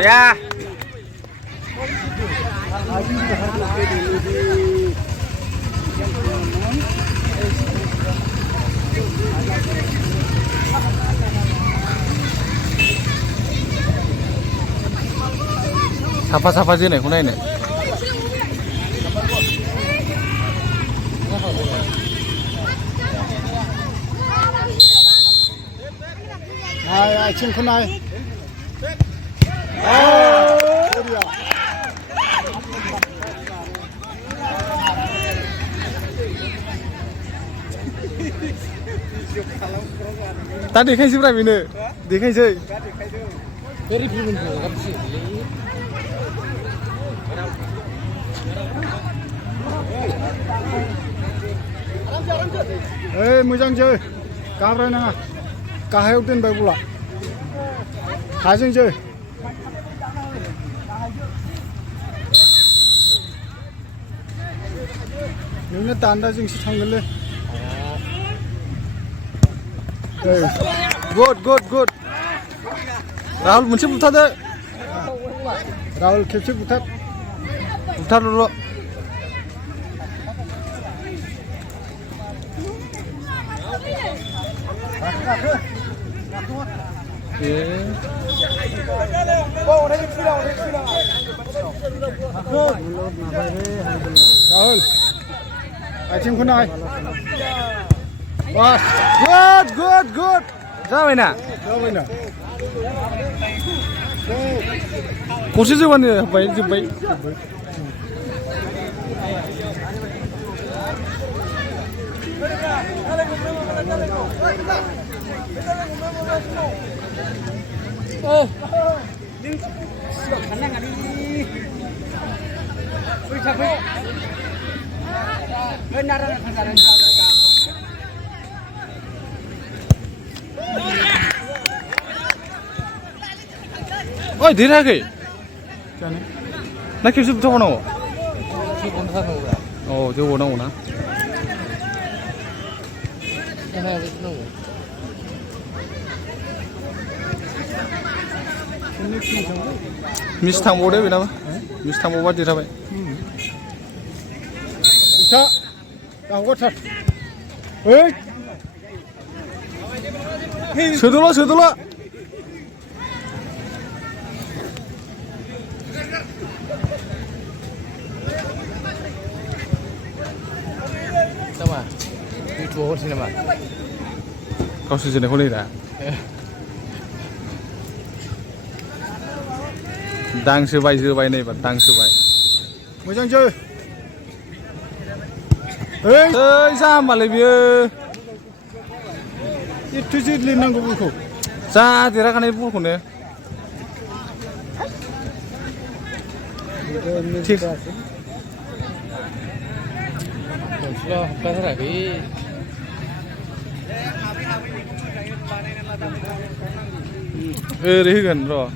Ya. Safa-safa जोनायखौ नायनो आथिंखौ नाय दा देखायसैब्रा बेनो देखायसै मोजां जो गाब्रायनाङा गाहायाव दोनबाय बला हाजों जो नोंनो दान्दाजोंसो थांगोनलै गुड राहुल मोनसे बुथारदो राहुल खेबसे बुथारल' राहुल आथिंखौ नाय गुड जाबायना गरसे जोबानो जोब्बाय ओइ देराखै ना खेबसे बुथारबावनांगौ औ जोबावनांगौ ना मिस थांबावदो बेनाबो मिस थांबावबा देरहाबाय सोदोल' गावसोर जोनायखौ नायरा दांसोबाय जोबाय नायबा दांसोबाय मोजां जो जाम्बालाय बियो एथ' जोलिनांगौ बलखौ जा देरहाखानाय बलखौनो ओरै होगोन र'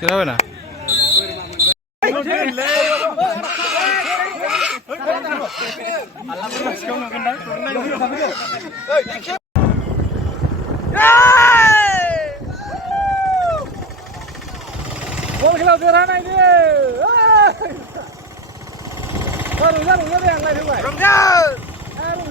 देरहाबायना